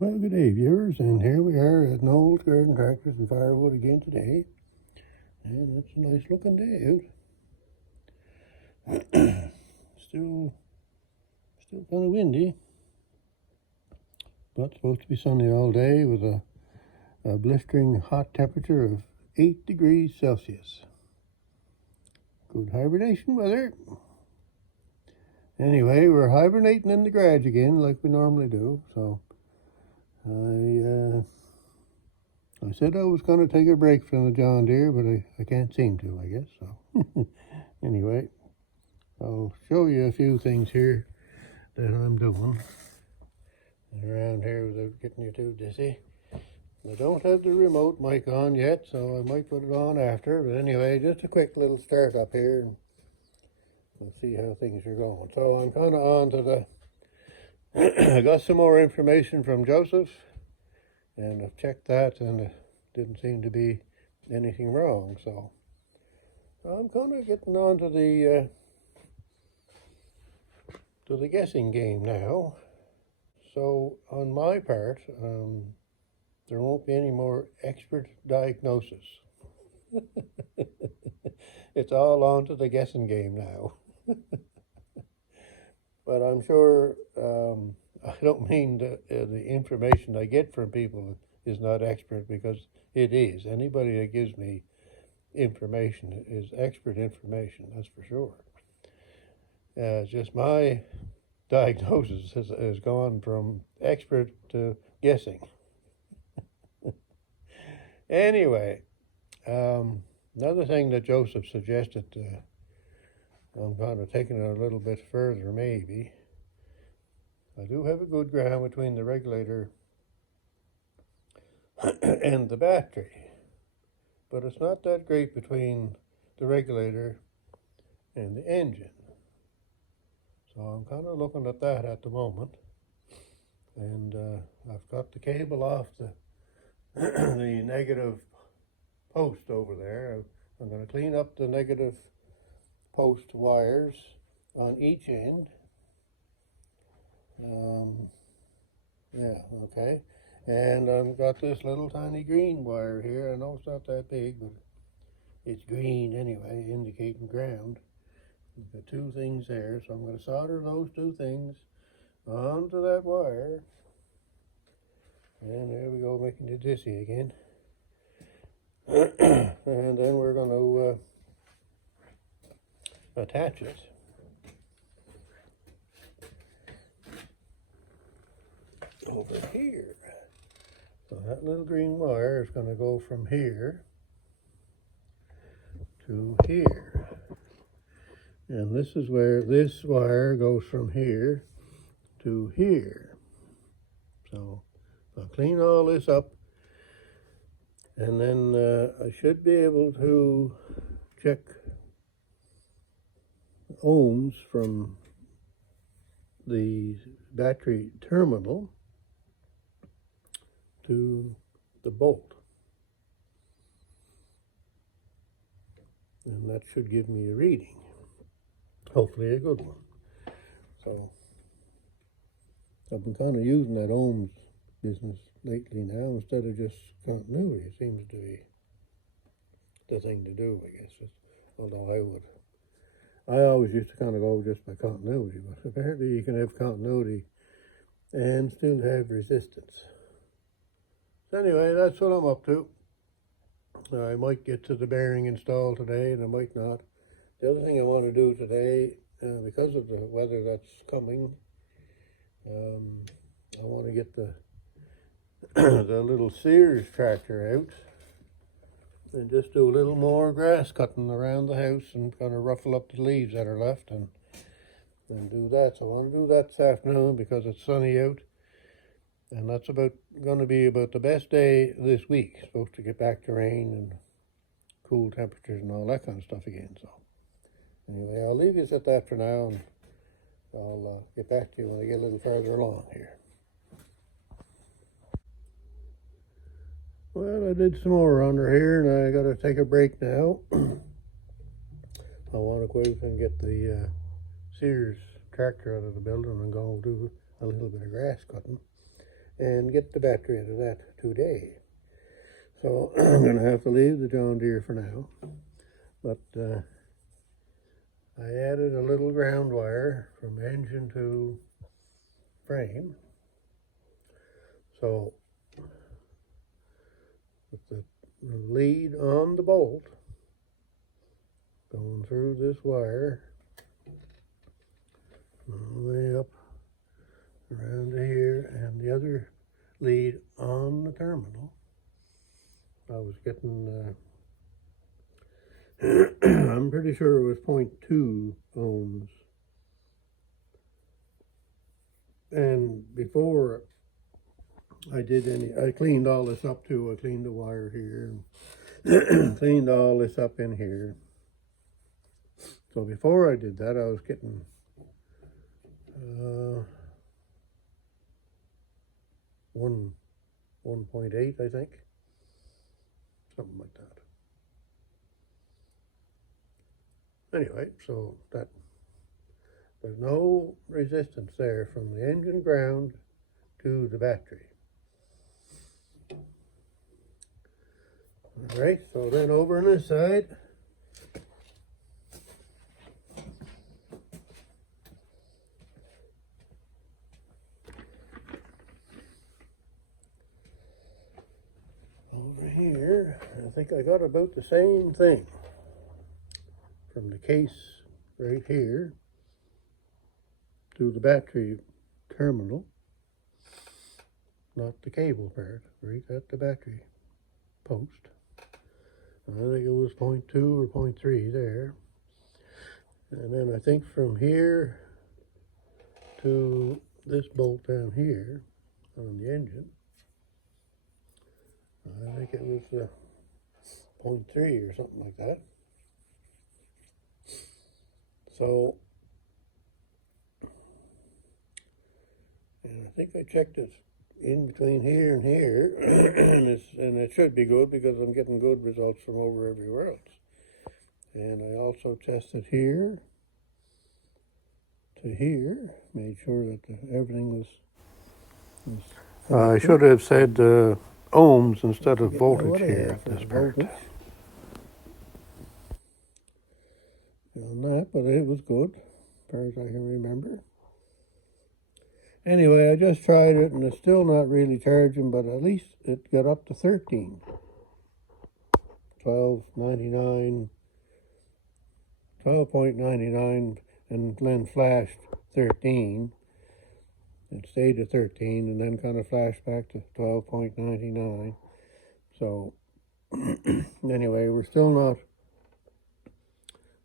Well, good day, viewers, and here we are at Knowles Garden Tractors and Firewood again today, and it's a nice looking day out. still kind of windy, but supposed to be sunny all day with a blistering hot temperature of 8 degrees Celsius. Good hibernation weather. Anyway, we're hibernating in the garage again like we normally do, so I said I was going to take a break from the John Deere, but I can't seem to, I guess. So anyway, I'll show you a few things here that I'm doing around here without getting you too dizzy. I don't have the remote mic on yet, so I might put it on after. But anyway, just a quick little start up here, and we'll see how things are going. So I'm kind of on to the... I got some more information from Joseph, and I've checked that, and it didn't seem to be anything wrong. So I'm kind of getting on to the guessing game now. So on my part, there won't be any more expert diagnosis. It's all on to the guessing game now. But I'm sure, I don't mean the information I get from people is not expert, because it is. Anybody that gives me information is expert information, that's for sure. Just my diagnosis has gone from expert to guessing. Anyway, another thing that Joseph suggested, I'm kind of taking it a little bit further maybe. I do have a good ground between the regulator and the battery, but it's not that great between the regulator and the engine. So I'm kind of looking at that at the moment, and I've got the cable off the the negative post over there. I'm going to clean up the negative post wires on each end. Yeah, okay. And I've got this little tiny green wire here. I know it's not that big, but it's green anyway, indicating ground. We've got two things there, so I'm going to solder those two things onto that wire. And there we go, making it dizzy again. And then we're going to attach it over here. So that little green wire is going to go from here to here. And this is where this wire goes from here to here. So I'll clean all this up, and then I should be able to check ohms from the battery terminal to the bolt. And that should give me a reading, hopefully a good one. So I've been kind of using that ohms business lately now instead of just continuity. It seems to be the thing to do, I guess. Although I always used to kind of go just by continuity, but apparently you can have continuity and still have resistance. So anyway, that's what I'm up to. I might get to the bearing installed today, and I might not. The other thing I want to do today, because of the weather that's coming, I want to get the the little Sears tractor out and just do a little more grass cutting around the house and kind of ruffle up the leaves that are left and do that. So I want to do that this afternoon because it's sunny out, and that's going to be about the best day this week. It's supposed to get back to rain and cool temperatures and all that kind of stuff again. So anyway, I'll leave you at that for now, and I'll get back to you when I get a little further along here. Well, I did some more under here, and I got to take a break now. I want to go out and get the Sears tractor out of the building and go do a little bit of grass cutting. and get the battery out of that today. So I'm going to have to leave the John Deere for now. But I added a little ground wire from engine to frame. So with the lead on the bolt going through this wire all the way up around to here, and the other lead on the terminal, I was getting I'm pretty sure it was 0.2 ohms. And before I cleaned all this up too. I cleaned the wire here and cleaned all this up in here. So before I did that, I was getting 1.8, I think, something like that. Anyway, so that there's no resistance there from the engine ground to the battery. All right, so then over on this side, over here, I think I got about the same thing from the case right here to the battery terminal, not the cable part, right at the battery post. I think it was 0.2 or 0.3 there. And then I think from here to this bolt down here on the engine, I think it was 0.3 or something like that. So, and I think I checked it in between here and here, and it should be good because I'm getting good results from over everywhere else. And I also tested here to here, made sure that everything was I should have said ohms instead of voltage here at this part. On that, but it was good, as far as I can remember. Anyway, I just tried it, and it's still not really charging, but at least it got up to 13. 12.99, and then flashed 13. It stayed at 13, and then kind of flashed back to 12.99. So, anyway, we're still not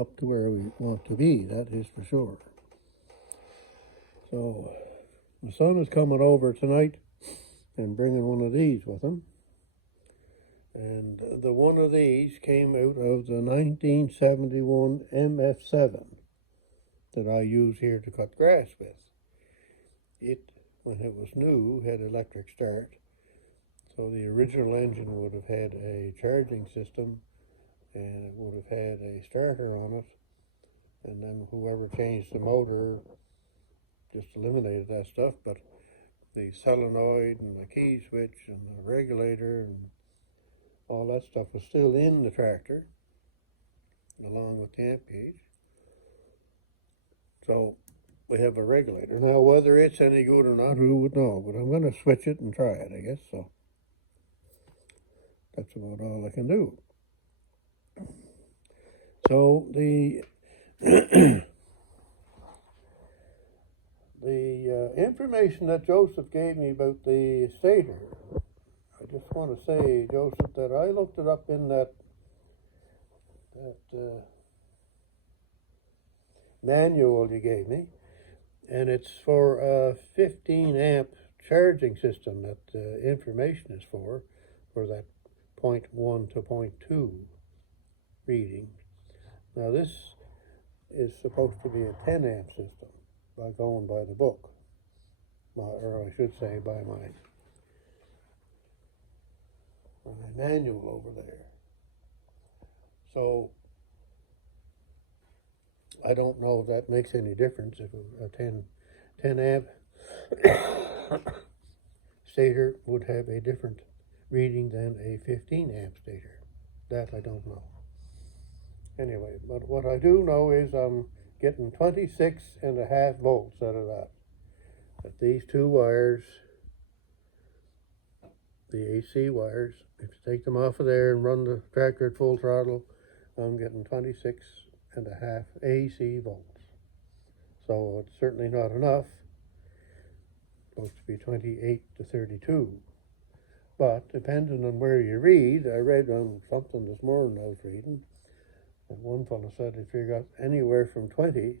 up to where we want to be, that is for sure. So, the son is coming over tonight and bringing one of these with him. And the one of these came out of the 1971 MF7 that I use here to cut grass with. It, when it was new, had electric start. So the original engine would have had a charging system, and it would have had a starter on it. And then whoever changed the motor just eliminated that stuff, but the solenoid and the key switch and the regulator and all that stuff was still in the tractor, along with the amp gauge. So we have a regulator. Now, whether it's any good or not, who would know? But I'm going to switch it and try it, I guess. So that's about all I can do. So the information that Joseph gave me about the stator, I just want to say, Joseph, that I looked it up in that manual you gave me, and it's for a 15 amp charging system that the information is for that 0.1 to 0.2 reading. Now this is supposed to be a 10 amp system by going by the book, or I should say by my manual over there. So I don't know if that makes any difference if a 10 amp stator would have a different reading than a 15 amp stator. That I don't know. Anyway, but what I do know is I'm getting 26.5 volts out of that. But these two wires, the AC wires, if you take them off of there and run the tractor at full throttle, I'm getting 26.5 AC volts. So it's certainly not enough. It's supposed to be 28 to 32. But depending on where you read, I read on something this morning I was reading, and one fellow said if you got anywhere from 20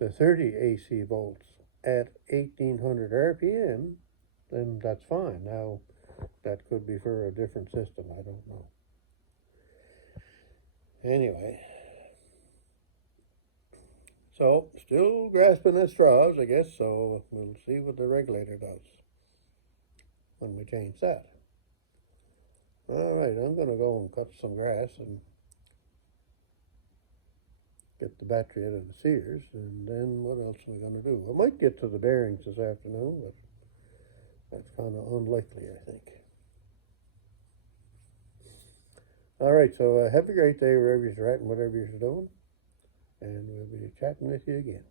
to 30 AC volts at 1800 RPM, then that's fine. Now, that could be for a different system, I don't know. Anyway, so still grasping at straws, I guess, so we'll see what the regulator does when we change that. All right, I'm going to go and cut some grass and get the battery out of the Sears, and then what else are we going to do? I might get to the bearings this afternoon, but that's kind of unlikely, I think. All right, so have a great day wherever you're at and whatever you're doing, and we'll be chatting with you again.